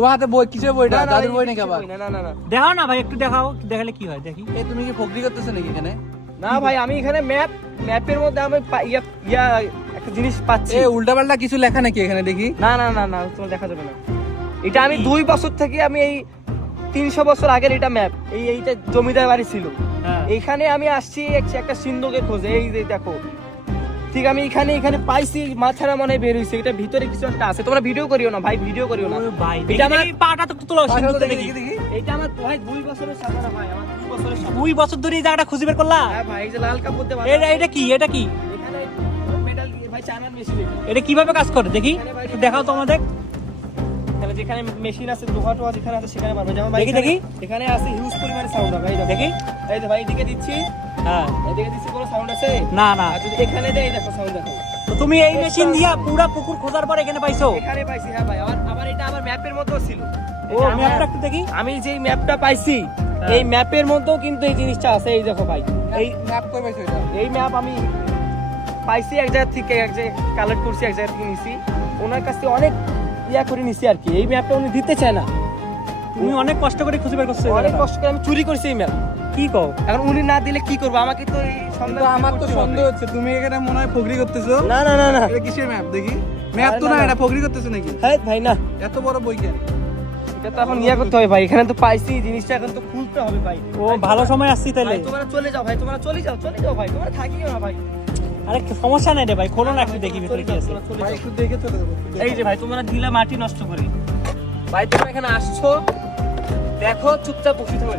তোমার হাতে বই কিসের বইটা? দাদুর বই নাকি আবার? না না না না দেখাও না ভাই, একটু দেখাও, দেখালে কি হয় দেখি। এই তুমি কি ফকরি করতেছো নাকি এখানে? না ভাই, আমি এখানে ম্যাপের মধ্যে আমি ইয়া একটা জিনিস পাচ্ছি। এ উল্টাপাল্টা কিছু লেখা নাকি এখানে দেখি? না না না না, তোমার দেখা যাবে না। এটা আমি 2 বছর থেকে আমি এই 300 বছর আগের এটা ম্যাপ, এইটা জমিদার বাড়ি ছিল। হ্যাঁ। এইখানে আমি আসছি একটা সিন্ধুকের খোঁজে। এই যে দেখো, ঠিক আমি এখানে পাইছি, মাথারা মনে বের হইছে, এটা ভিতরে কিছু একটা আছে। তোমরা ভিডিও করিও না ভাই, ভিডিও করিও না। ও ভাই, এটা আমার পাটা তো তোলো সিন্ধুকটা দেখি। দেখি। এটা আমার ভাই 2 বছরের সাধনা ভাই, আমার 2 বছরের সাধনা। 2 বছর ধরে এই জায়গাটা খুঁজে বের করলা? হ্যাঁ ভাই, এই যে লাল কাপড় দিয়ে এটা এটা কি? এটা কি? এখানে মেটাল ভাই চায়নার মেশিন। এটা কিভাবে কাজ করে দেখি? একটু দেখাও তো আমাদের। এখানে যেখানে মেশিন আছে, লোহা টোহা যেখানে আছে সেখানে মারবে। যেমন ভাই দেখি, দেখি। এখানে আছে হিউজ পরিমাণে সাউন্ড ভাই, দেখি। এই যে ভাই এদিকে দিচ্ছি, হ্যাঁ। এদিকে দিচ্ছি, কোনো সাউন্ড আছে? না না। আর যদি এখানে দেই, দেখো সাউন্ড দেখো। তো তুমি এই মেশিন দিয়া পুরা পুকুর খোঁজার পর এখানে পাইছো? এখানে পাইছি হ্যাঁ ভাই। আবার এটা আমার ম্যাপের মধ্যেও ছিল। ও ম্যাপটা একটু দেখি। আমি যেই ম্যাপটা পাইছি, এই ম্যাপের মধ্যেও কিন্তু এই জিনিসটা আছে। এই দেখো ভাই, এই ম্যাপ কই পাইছো এটা? এই ম্যাপ আমি পাইছি এক জায়গা থেকে, এক জায়গায় কালেক্ট করছি, এক জায়গা থেকে নিছি। ওনার কাছ থেকে অনেক ইয়া করে নিছি আর কি। এই ম্যাপটা উনি দিতে চায় না। তুমি অনেক কষ্ট করে খুঁজে বের করছো এই অনেক জায়গাটা। কষ্ট করে আমি চুরি করছি এই ম্যাপ। কি কও? এখন উনি না দিলে কি করবো? আমাকে তো এই কিন্তু সন্দেহ আমার তো করতে হবে। সন্দেহ হচ্ছে তুমি এখানে মনে হয় ফকরি করতেছো। না না না না, এটা কিসের ম্যাপ দেখি? ম্যাপ তো আরে না, না, এটা ফকরি করতেছো নাকি? হ্যাঁ ভাই না, এত বড় বই কেন? এটা তো এখন ইয়া করতে হবে ভাই। এখানে তো পাইছি জিনিসটা, এখন তো খুলতে হবে ভাই। ও ভালো সময় আসছি তাইলে। ভাই তোমরা চলে যাও ভাই, তোমরা চলে যাও ভাই, তোমরা থাকিও না ভাই। আরে সমস্যা নাই রে ভাই, খোলো না একটু দেখি ভিতরে কি আছে। তোমরা চলে ভাই যাও। একটু দেখে চলে যাবো। এই যে ভাই, তোমরা দিলা মাটি নষ্ট করে। ভাই তোমরা এখানে আসছো, দেখো চুপচাপ বসে থাকো।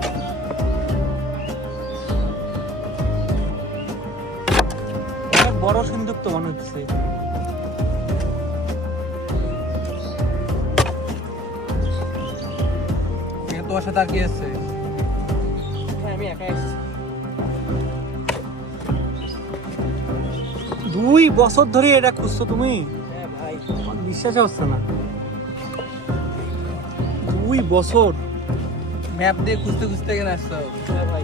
অনেক বড় সিন্ধুক তো মনে হচ্ছে। এখানে তোমার সাথে আর কি আছে? ভাই আমি একাই আসছি। 2 বছর ধরে এটা খুঁজছো তুমি? হ্যাঁ ভাই, আমার বিশ্বাস হচ্ছে না। 2 বছর। ম্যাপ দিয়ে খুঁজতে খুঁজতে এখানে আসছো। হ্যাঁ ভাই।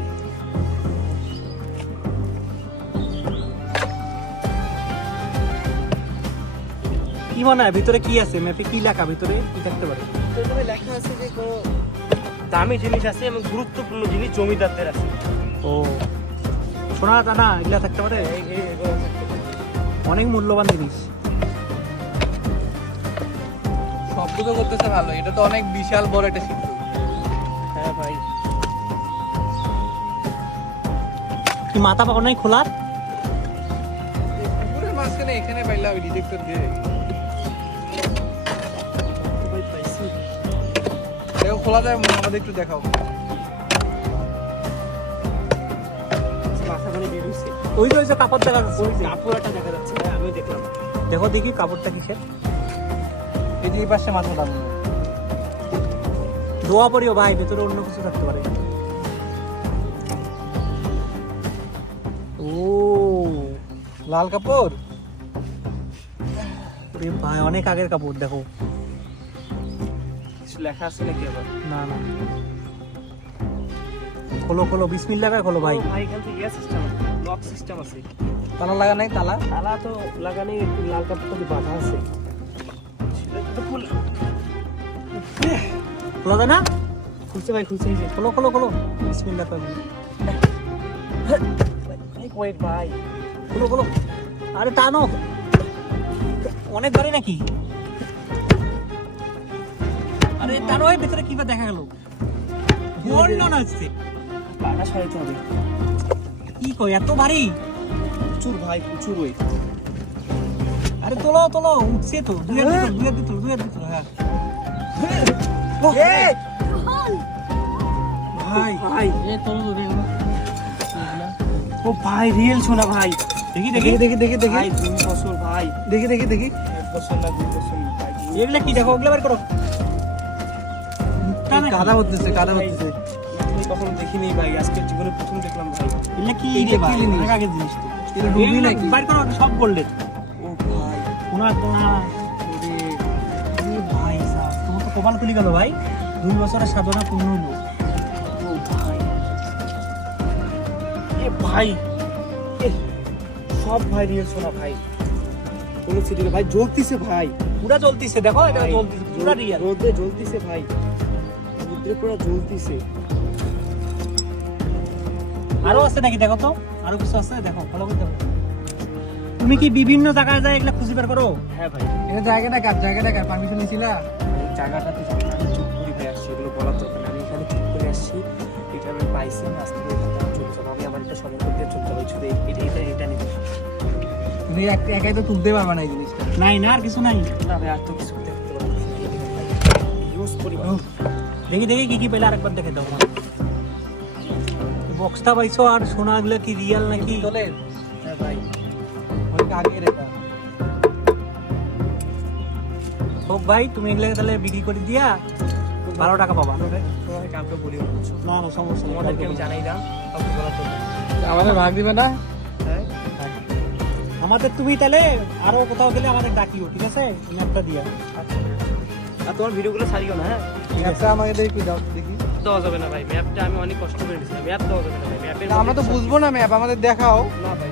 কি মনে হয় ভিতরে কি আছে? ম্যাপে কি লেখা? ভিতরে কি থাকতে পারে? তোর মধ্যে লেখা আছে যে কোনো দামি জিনিস আছে এবং গুরুত্বপূর্ণ জিনিস জমিদারদের আছে। ও সোনা দানা এগুলা থাকতে পারে? এগুলো থাকতে পারে। অনেক মূল্যবান জিনিস। শব্দ তো করতেছে ভালো, এটা তো অনেক বিশাল বড় একটা সিন্ধু। হ্যাঁ ভাই। কি মাথা পাও নাই খোলার? পুকুরের মাঝখানে এখানে পাইলাম ডিটেক্টর দিয়ে। ভাই পাইছি। দেখো খোলা যায়, আমাদের একটু দেখাও। মাথা করে বের হইছে। ওই যে কাপড় দেখা যাচ্ছে। ওই কাপড়টা দেখা যাচ্ছে ভাই, আমি দেখলাম। দেখো দেখি কাপড়টা কিসের। এই যে এই পাশে মাথা দাম। ধোয়া পড়িও ভাই, ভেতরে অন্য কিছু থাকতে পারে। ও লাল কাপড়। রে ভাই, অনেক আগের কাপড়। দেখো কিছু লেখা আছে নাকি আবার? না না, খোলো খোলো, বিসমিল্লাহ করে খোলো ভাই। ও ভাই, এখান থেকে ইয়া সিস্টেম আছে, লক সিস্টেম আছে। তালা লাগা নাই? তালা তালা তো লাগানি, লাল কাপড়টা দিয়ে বাঁধা আছে। সেটা তো ফুল খোলা যায় না? খুলছে ভাই, খুলছে। এই যে খোলো খোলো খোলো, বিসমিল্লাহ করে ওয়েট ভাই, খোলো খোলো। আরে টানো, অনেক বাড়ি নাকি? আরে টানো, এর ভিতরে কি বা দেখা গেল? বন্য না হচ্ছে। পাটা সরাইতে হবে। কি কই, এত ভারী? প্রচুর ভাই, প্রচুর ওয়েট। আরে তোলো তোলো, উঠছে তো। দুই হাত দিতো। হ্যাঁ ভাই ভাই এ তোলো তো দেখো। ও ভাই, রিয়েল সোনা ভাই। দেখি দেখি দেখি দেখি দেখি দেখি ভাই 2 বছর ভাই। দেখি দেখি দেখি। 1 বছর না 2 বছর না ভাই। এগুলা কি দেখো, ওগুলা বের করো। কাদা হচ্ছে, কাদা হচ্ছে। আমি কখনো দেখিনি ভাই, আজকের জীবনে প্রথম দেখলাম ভাই। এগুলা কি এইটা রে কি ভাই? জিনিস? অনেক আগের জিনিস তো। এটা রুবি এগুলা নাকি? বের করো, সব গোল্ডেন। ও ভাই, সোনা সোনা। ভাই সাহেব, তোমার তো কপাল খুলে গেল ভাই। 2 বছরের সাধনা পূর্ণ হলো। ও ভাই, এ ভাই, এ সব ভাই রিয়েল সোনা ভাই। কোনো সিটি ভাই জ্বলতিছে ভাই, পুরা জ্বলতিছে, দেখো এটা ভাই, জ্বলতিছে পুরা রিয়েল। রোদে জ্বলতিছে ভাই, রোদে পুরো জ্বলতিছে। আরো আছে নাকি দেখো তো, আরো কিছু আছে দেখো, ভালো করে দেখো। তুমি কি বিভিন্ন জায়গায় যায় এগুলা খুঁজে বের করো? হ্যাঁ ভাই, এটা জায়গাটা কার পারমিশন নিছিলা? এই জায়গাটাতে যখন আমি চুপ করে ভাই আসছি, এগুলো বলার দরকার নেই, আমি এখানে চুপ করে আসছি, এটা আমি পাইছি, আস্তে করে এখান থেকে চলে যাবো, আমি আমার একটা সময় করতে চলতে হবে, শুধু এটা নিতে। তুমি একাই তো তুলতে পারবা না এই জিনিসটা। নাই না, আর কিছু নাই। না ভাই, আর তো কিছু করতে পারবো না, ইউজ করি ভাই। দেখি দেখি কি কি পেলে আরেকবার দেখে দাও। বক্সটা পাইছো, আর সোনাগুলো কি রিয়েল নাকি? চলে হ্যাঁ ভাই, অনেক আগে রেখা। হোক ভাই, তুমি এগুলো তাহলে বিক্রি করে দিয়া 12 টাকা পাবা। তোমাকে কাউকে বলিও না, বুঝছো? না না, সমস্যা নেই, তোমাদেরকে আমি জানাই না, কাউকে বলার দরকার নেই। আমাদের ভাগ দিবে না? হ্যাঁ, আমাদের তুমি তাহলে আরো কোথাও গেলে আমাদের ডাকিও, ঠিক আছে? ম্যাপটা দিয়া। আচ্ছা। আর তোমার ভিডিওগুলো ছাড়িও না, হ্যাঁ? ম্যাপটা আমাকে দেখি দাও দেখি। দেওয়া যাবে না ভাই, ম্যাপটা আমি অনেক কষ্ট করে নিয়েছিলাম, ম্যাপ দেওয়া যাবে না ভাই, ম্যাপের আমরা তো বুঝবো না ম্যাপ, আমাদের দেখাও। না ভাই,